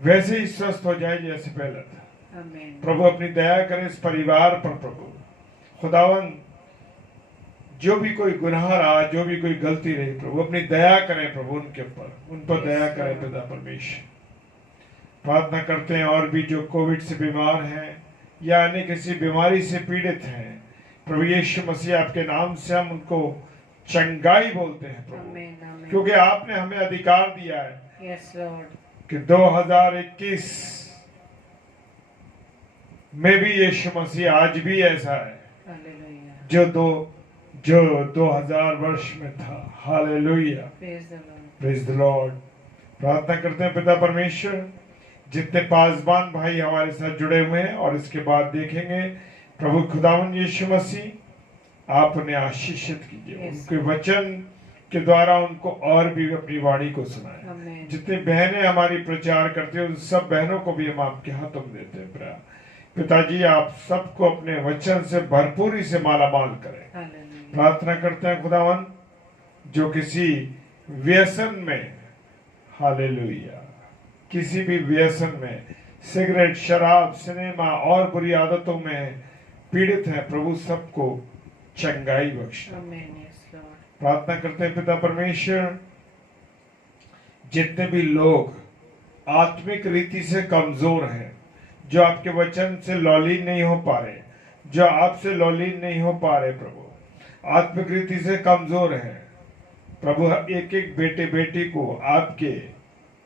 वैसे ही स्वस्थ हो जाए जैसे पहले था। आमीन। प्रभु अपनी दया करें इस परिवार पर प्रभु। खुदावन जो भी कोई गुनाह रहा, जो भी कोई गलती रही प्रभु अपनी दया करें प्रभु उनके ऊपर, उन पर दया करें पिता परमेश्वर। प्रार्थना करते हैं और भी जो कोविड से बीमार हैं या अन्य किसी बीमारी से पीड़ित हैं प्रभु यीशु मसीह आपके नाम से हम उनको चंगाई बोलते हैं प्रभु, आमीन। आमीन। क्योंकि आपने हमें अधिकार दिया है Yes, Lord. कि 2021 में भी यीशु मसीह आज भी ऐसा है Hallelujah. जो 2000 वर्ष में था। Hallelujah, Praise the Lord. Praise the Lord. प्रार्थना करते हैं पिता परमेश्वर जितने पासबान भाई हमारे साथ जुड़े हुए हैं और इसके बाद देखेंगे प्रभु खुदावन यीशु मसीह आप उन्हें आशीषित कीजिए। Yes. उनके वचन के द्वारा उनको और भी अपनी वाणी को सुनाए। Amen. जितनी बहनें हमारी प्रचार करती हैं उन सब बहनों को भी हम आपके हाथों में देते हैं प्रभु। पिताजी आप सबको अपने वचन से भरपूरी से मालामाल करें। Hallelujah. प्रार्थना करते हैं खुदावन जो किसी व्यसन में, हालेलुया, किसी भी व्यसन में, सिगरेट, शराब, सिनेमा और बुरी आदतों में पीड़ित है प्रभु सबको चंगाई बख्शना। Amen. Yes, Lord. प्रार्थना करते हैं पिता परमेश्वर जितने भी लोग आत्मिक रीति से कमजोर हैं, जो आपके वचन से लौलीन नहीं हो पा रहे, जो आपसे लौलीन नहीं हो पा रहे प्रभु, आत्मिक रीति से कमजोर हैं प्रभु, एक एक बेटे बेटी को आपके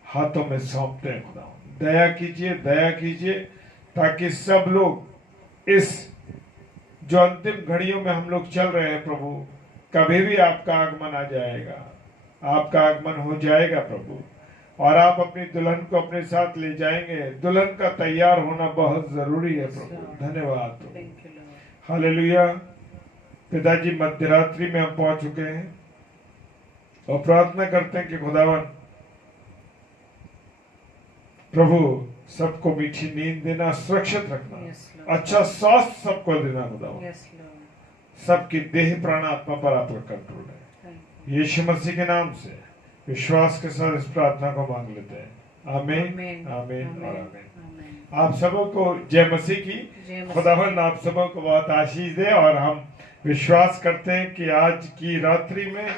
हाथों में सौंपते हैं खुदा। दया कीजिए, दया कीजिए ताकि सब लोग इस जो अंतिम घड़ियों में हम लोग चल रहे हैं प्रभु, कभी भी आपका आगमन आ जाएगा, आपका आगमन हो जाएगा प्रभु, और आप अपनी दुल्हन को अपने साथ ले जाएंगे। दुल्हन का तैयार होना बहुत जरूरी है प्रभु। धन्यवाद प्रभु। Thank you, Lord. हालेलुया। पिताजी मध्यरात्रि में हम पहुंच चुके हैं और प्रार्थना करते हैं कि खुदावन प्रभु सबको मीठी नींद देना, सुरक्षित रखना, Yes, Lord. अच्छा स्वास्थ्य सबको देना खुदावन। Yes, Lord. सबकी देह प्राण आत्मा पर आपका कंट्रोल है। Thank you. यीशु मसीह के नाम से विश्वास के साथ इस प्रार्थना को मांग लेते हैं। आमीन, Amen. आमीन और Amen. आमीन। Amen. आप सबों को जय मसीह की। जय मसीह। खुदावन आप सबों को बहुत आशीष दे, और हम विश्वास करते हैं कि आज की रात्रि में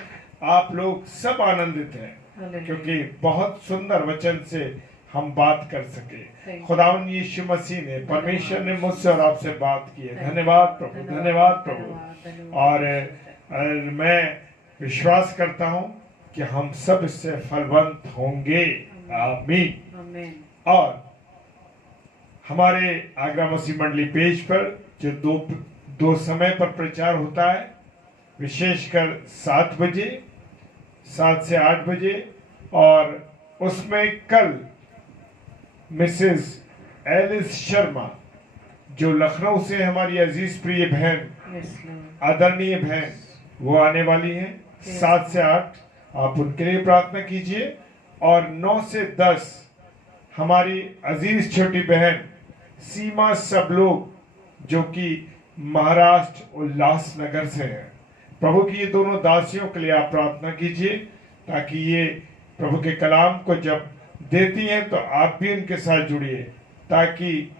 आप लोग सब आनंदित हैं Hallelujah. क्योंकि बहुत सुंदर वचन से हम बात कर सके। Thank you. खुदावन यीशु मसीह ने, परमेश्वर ने मुझसे और आपसे बात की है। धन्यवाद प्रभु, धन्यवाद प्रभु। धन्यवाद। और मैं विश्वास करता हूं कि हम सब इससे फलवंत होंगे। आमीन। Amen. और हमारे आगरा मसीह मंडली पेज पर जो दो समय पर प्रचार होता है, विशेषकर 7 बजे, 7 से 8 बजे, और उसमें कल मिसेस एलिस शर्मा, जो लखनऊ से हमारी अजीज प्रिय बहन, Yes, Lord. आदरणीय बहन, वो आने वाली है 7 से 8। आप उनके लिए प्रार्थना कीजिए। और 9 से 10 हमारी अजीज छोटी बहन सीमा सब लोग, जो कि महाराष्ट्र उल्लासनगर से है। प्रभु की ये दोनों दासियों के लिए आप प्रार्थना कीजिए, ताकि ये प्रभु के कलाम को जब देती हैं तो आप भी उनके साथ जुड़िए, ताकि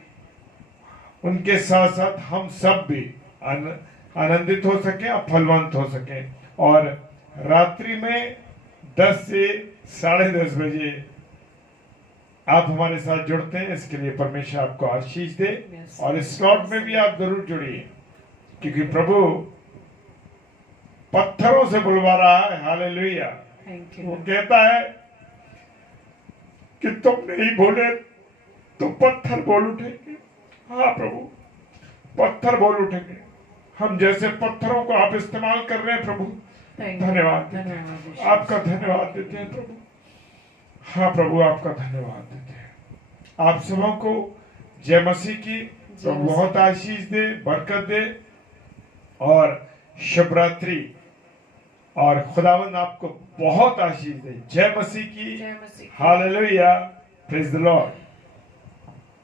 उनके साथ साथ हम सब भी आनंदित हो सकें और फलवंत हो सकें। और रात्रि में 10 से 10:30 बजे आप हमारे साथ जुड़ते हैं, इसके लिए परमेश्वर आपको आशीष दे। Yes. और इस स्लॉट में भी आप जरूर जुड़िए, क्योंकि प्रभु पत्थरों से बुलवा रहा है। हालेलुया। Thank you. वो Lord. कहता है कि तुम नहीं बोले तो पत्थर बोल उठेंगे। हाँ प्रभु, पत्थर बोल उठेंगे। हम जैसे पत्थरों को आप इस्तेमाल कर रहे हैं प्रभु, Thank you. धन्यवाद देते हैं। धन्यवाद यीशु। आपका धन्यवाद देते हैं प्रभु। हाँ प्रभु, आपका धन्यवाद देते हैं। आप सबों को जय मसीह की प्रभु बहुत आशीष दे, बरकत दे और शुभ रात्रि। और खुदावंद आपको बहुत आशीष दे। जय मसीह की। जय मसीह की। हालेलुया। Praise the Lord.